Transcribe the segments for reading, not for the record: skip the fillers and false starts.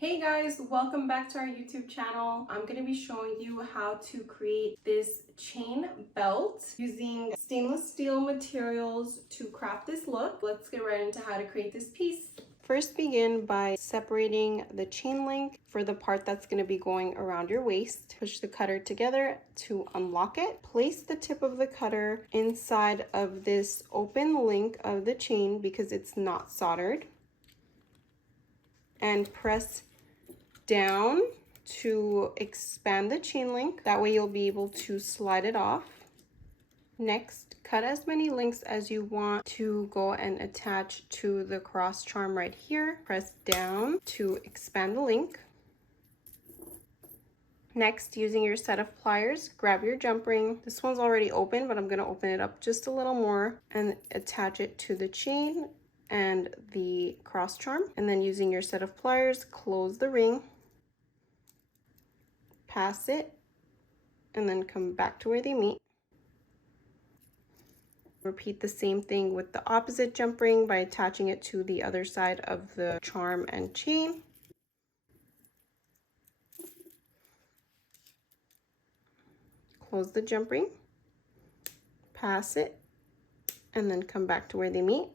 Hey guys, welcome back to our YouTube channel. I'm going to be showing you how to create this chain belt using stainless steel materials to craft this look. Let's get right into how to create this piece. First, begin by separating the chain link for the part that's going to be going around your waist. Push the cutter together to unlock it. Place the tip of the cutter inside of this open link of the chain because it's not soldered, and press down to expand the chain link. That way you'll be able to slide it off. Next, cut as many links as you want to go and attach to the cross charm right here. Press down to expand the link. Next, using your set of pliers, grab your jump ring. This one's already open, but I'm going to open it up just a little more and attach it to the chain and the cross charm. And then using your set of pliers, close the ring, pass it, and then come back to where they meet. Repeat the same thing with the opposite jump ring by attaching it to the other side of the charm and chain. Close the jump ring, pass it, and then come back to where they meet.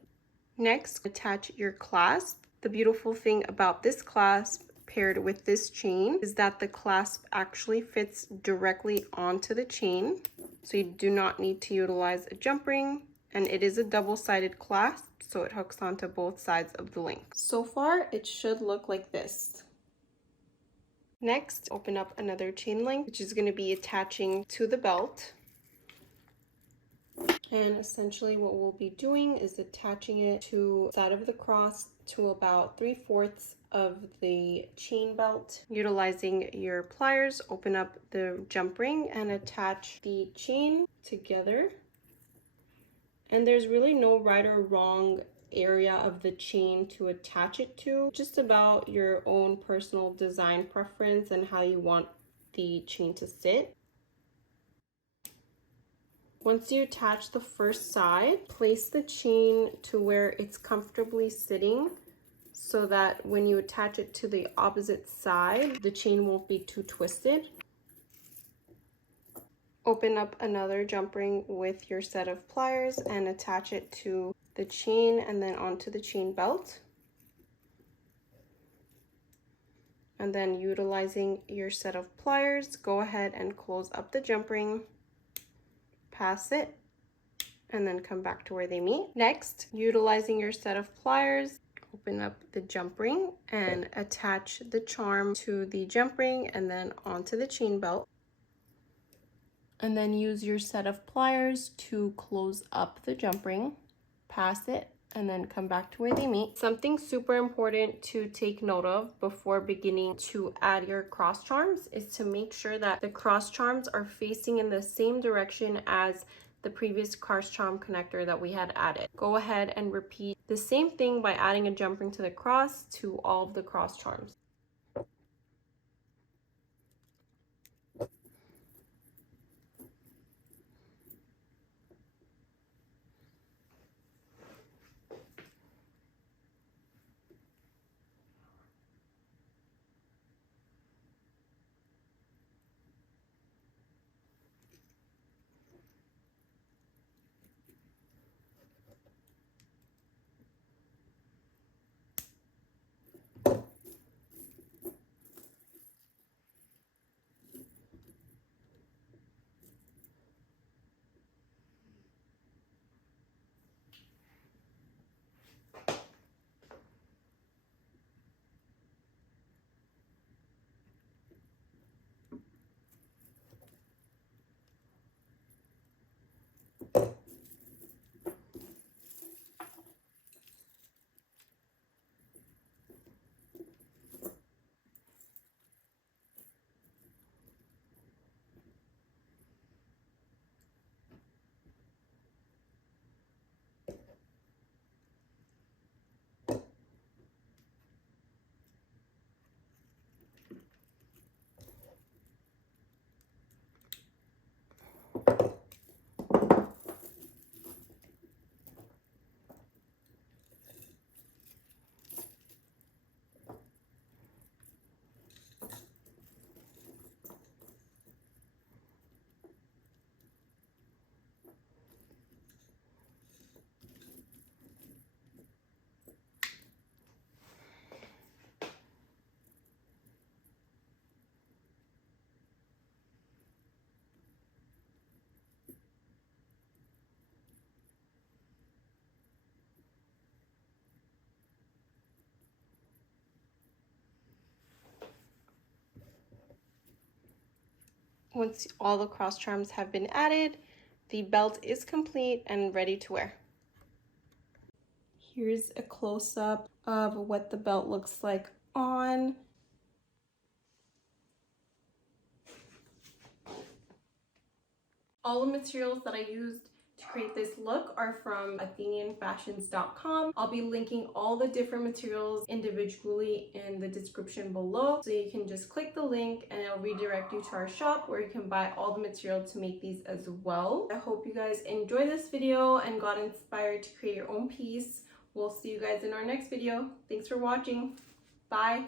Next, attach your clasp. The beautiful thing about this clasp paired with this chain is that the clasp actually fits directly onto the chain, so you do not need to utilize a jump ring, and it is a double-sided clasp, so it hooks onto both sides of the link. So far it should look like this. Next, open up another chain link, which is going to be attaching to the belt. And essentially what we'll be doing is attaching it to the side of the cross to about 3/4 of the chain belt. Utilizing your pliers, open up the jump ring and attach the chain together. And there's really no right or wrong area of the chain to attach it to, just about your own personal design preference and how you want the chain to sit. Once you attach the first side, place the chain to where it's comfortably sitting so that when you attach it to the opposite side, the chain won't be too twisted. Open up another jump ring with your set of pliers and attach it to the chain and then onto the chain belt. And then utilizing your set of pliers, go ahead and close up the jump ring, pass it, and then come back to where they meet. Next, utilizing your set of pliers, open up the jump ring and attach the charm to the jump ring and then onto the chain belt. And then use your set of pliers to close up the jump ring, pass it, and then come back to where they meet. Something super important to take note of before beginning to add your cross charms is to make sure that the cross charms are facing in the same direction as the previous cross charm connector that we had added. Go ahead and repeat the same thing by adding a jump ring to the cross to all of the cross charms. once all the cross charms have been added, the belt is complete and ready to wear. Here's a close-up of what the belt looks like on. All the materials that I used to create this look are from athenianfashions.com. I'll be linking all the different materials individually in the description below, so you can just click the link and it'll redirect you to our shop where you can buy all the material to make these as well. I hope you guys enjoyed this video and got inspired to create your own piece. We'll see you guys in our next video. Thanks for watching. Bye.